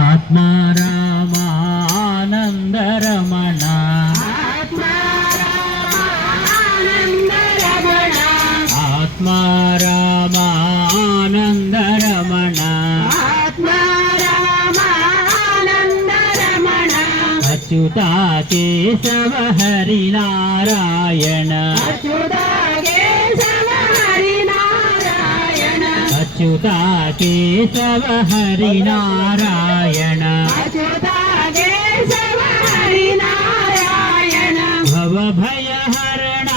ఆత్మా రామానంద రమణ ఆత్మా రామానంద రమణ అచ్యుతా కేశవ హరి నారాయణ అచ్యుతా కేశవ హరి నారాయణ భవ భయ హరణ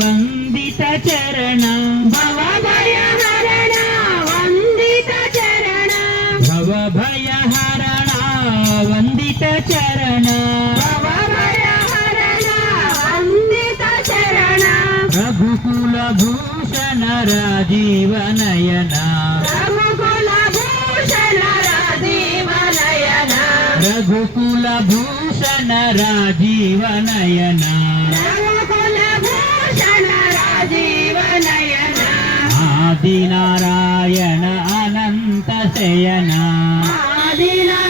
వందిత చరణ భవ భయ హరణ వందిత చరణ రఘుకుల భూషణ రాజీవ నయన రఘుకుల భూషణ రాజీవ నయన ఆది నారాయణ అనంత శయన